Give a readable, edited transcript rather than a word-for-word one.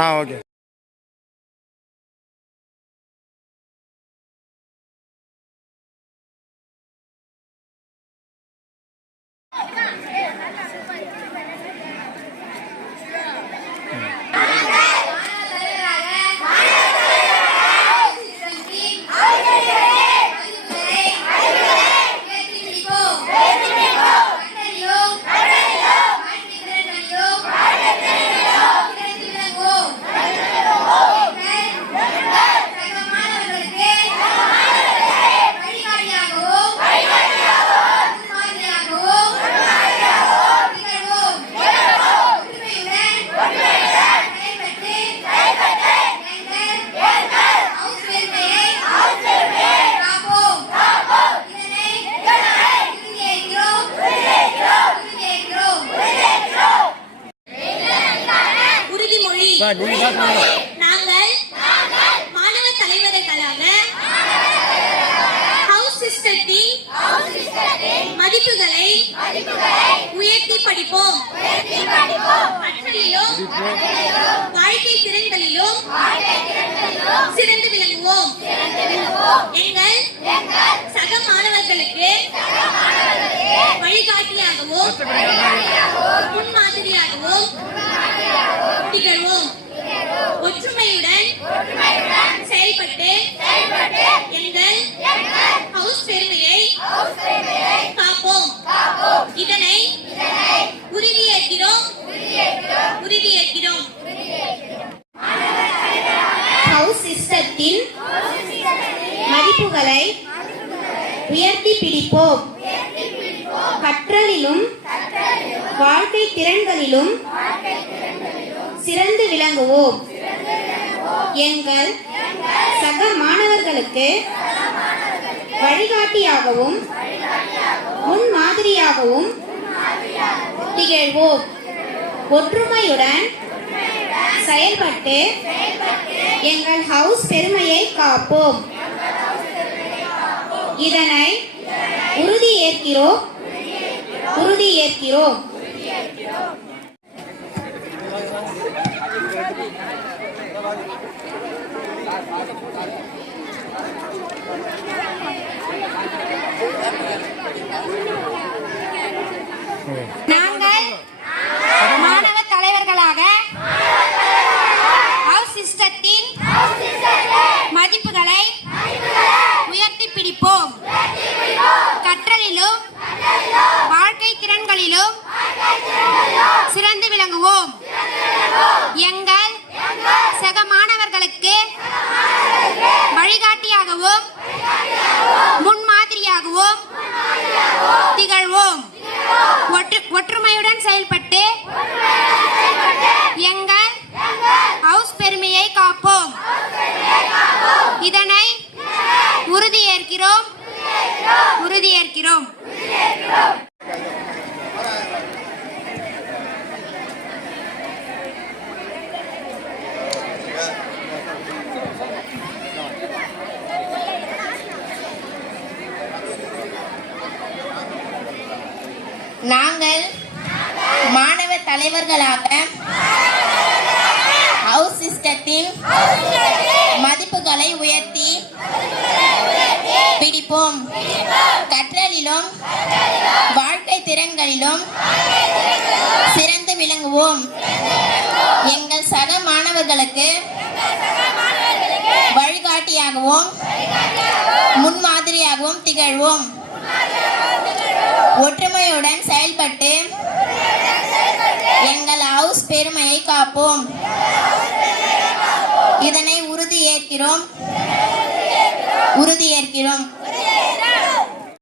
Okay. நாங்கள் மாணவ தலைவர்களாக ஹவுஸ் சிஸ்டத்தின் மதிப்புகளை உயர்த்தி படிப்போம். கற்றலிலும் வாழ்க்கை திறன்களிலும் சிறந்து விளங்குவோம். எங்கள் சக மாணவர்களுக்கு வழிகாட்டியாகவும் முன்மாதிரியாகவும் திகழ்வோம். ஒற்றுமையுடன் செயல்பட்டு எங்கள் ஹவுஸ் பெருமையை காப்போம். இதனை உறுதியேற்கிறோம். ஹவுஸ் சிஸ்டத்தின் மதிப்புகளை உயர்த்தி பிடிப்போம். கற்றலிலும் வாழ்க்கை திறன்களிலும் சிறந்து விளங்குவோம். எங்கள் சக மாணவர்களுக்கு வழிகாட்டியாகவும் முன்மாதிரியாகவும் திகழ்வோம். ஒற்றுமையுடன் செயல்பட்டு எங்கள் ஹவுஸ் பெருமையை காப்போம். இதனை உறுதியேற்கிறோம். நாங்கள் மாணவ தலைவர்களாக ஹவுஸ் சிஸ்டத்தின் மதிப்புகளை உயர்த்தி பிடிப்போம். கற்றலிலும் வாழ்க்கை திறன்களிலும் சிறந்து விளங்குவோம். எங்கள் சக மாணவர்களுக்கு வழிகாட்டியாகவும் முன்மாதிரியாகவும் திகழ்வோம். ஒற்றுமையுடன் செயல்பட்டு எங்கள் ஹவுஸ் பெருமையை காப்போம். இதனை உறுதியேற்கிறோம். நாங்கள் மாணவ தலைவர்களாக ஹவுஸ் சிஸ்டத்தின் மதிப்புகளை உயர்த்தி பிடிப்போம். கற்றலிலும் வாழ்க்கை திறன்களிலும் சிறந்து விளங்குவோம். எங்கள் சக மாணவர்களுக்கு வழிகாட்டியாகவும் முன்மாதிரியாகவும் திகழ்வோம். ஒற்றுமையுடன் செயல்பட்டு எங்கள் ஹவுஸ் பெருமையை காப்போம். இதனை உறுதியேற்கிறோம்.